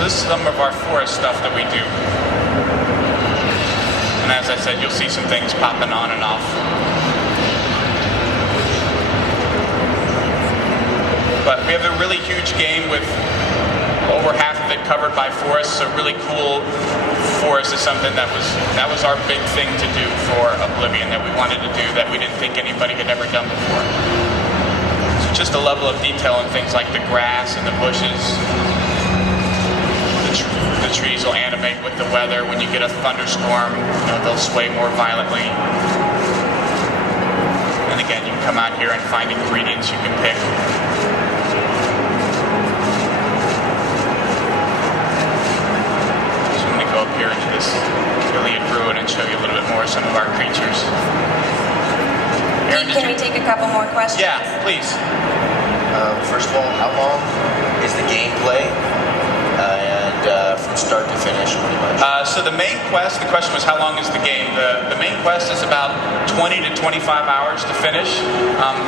So this is some of our forest stuff that we do. And as I said, you'll see some things popping on and off. But we have a really huge game with over half of it covered by forests. So really cool forest is something that was our big thing to do for Oblivion, that we wanted to do, that we didn't think anybody had ever done before. So just a level of detail in things like the grass and the bushes. The trees will animate with the weather. When you get a thunderstorm, they'll sway more violently. And again, you can come out here and find ingredients you can pick. Go up here into this Iliad ruin and show you a little bit more of some of our creatures. Aaron, can we take a couple more questions? Yeah, please. First of all, how long is the gameplay? From start to finish, pretty much. So the main quest, the question was how long is the game? The main quest is about 20 to 25 hours to finish.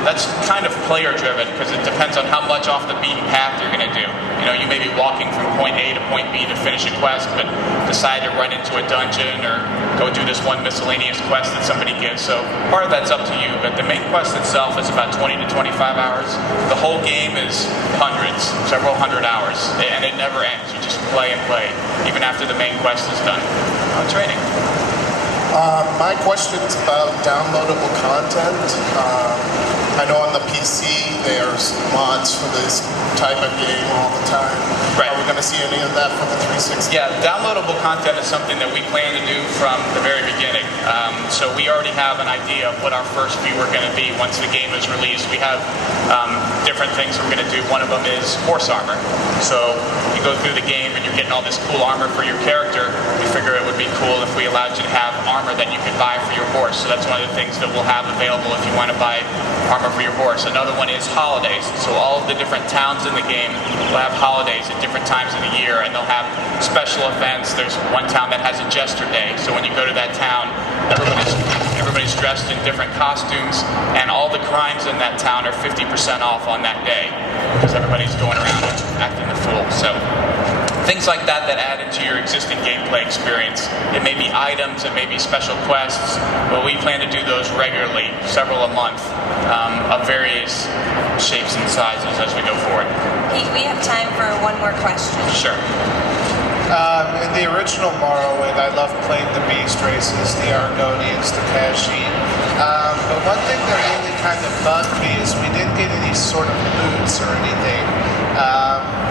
That's kind of player driven because it depends on how much off the beaten path you're going to do. You may be walking from point A to point B to finish a quest, but decide to run into a dungeon or go do this one miscellaneous quest that somebody gives. So part of that's up to you, but the main quest itself is about 20 to 25 hours. The whole game is hundreds, several hundred hours, and it never ends. You just play and play, even after the main quest is done. Training. My question's about downloadable content. I know on the PC there's mods for this type of game all the time. Right. Are we going to see any of that from the 360? Yeah, downloadable content is something that we plan to do from the very beginning. So we already have an idea of what our first view are going to be once the game is released. We have different things we're going to do. One of them is horse armor. So you go through the game and you're getting all this cool armor for your character. We figure it would be cool if we allowed you to have armor that you could buy for your horse. So that's one of the things that we'll have available if you want to buy armor for your horse. Another one is holidays. So all of the different towns in the game will have holidays at different times of the year, and they'll have special events. There's one town that has a Jester Day. So when you go to that town, everybody's dressed in different costumes, and all the crimes in that town are 50% off on that day because everybody's going around and acting the fool. So things like that add into your existing gameplay experience. It may be items, it may be special quests, but we plan to do those regularly, several a month, of various shapes and sizes as we go forward. Pete, we have time for one more question. Sure. In the original Morrowind, I loved playing the beast races, the Argonians, the Kashyyyk. But one thing that really kind of bugged me is we didn't get any sort of boots or anything.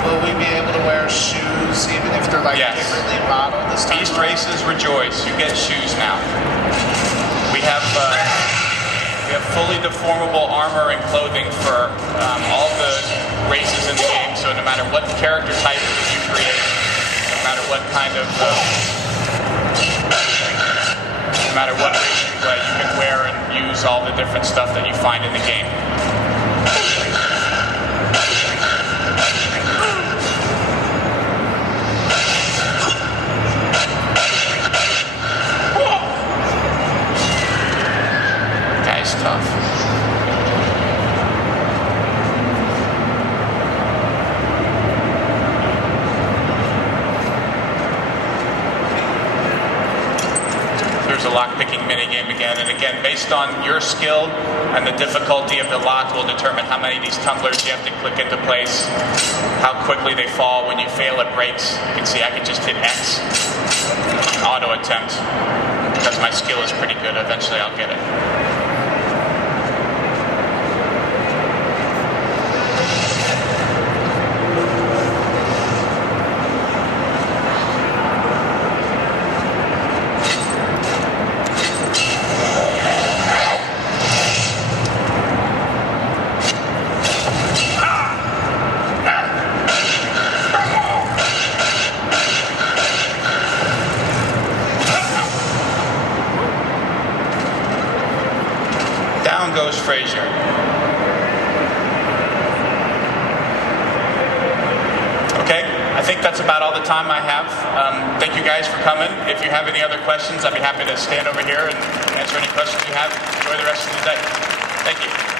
Will we be able to wear shoes, even if they're differently modeled this time? Beast races rejoice. You get shoes now. We have fully deformable armor and clothing for all the races in the game. So no matter what character type you create, no matter what kind of, no matter what race you play, you can wear and use all the different stuff that you find in the game. Guy's tough. There's a lock-picking minigame again, and again, based on your skill and the difficulty of the lock will determine how many of these tumblers you have to click into place, how quickly they fall. When you fail, it breaks. You can see I can just hit X, auto attempt, because my skill is pretty good. Eventually I'll get it. Down goes Frazier. Okay, I think that's about all the time I have. Thank you guys for coming. If you have any other questions, I'd be happy to stand over here and answer any questions you have. Enjoy the rest of the day. Thank you.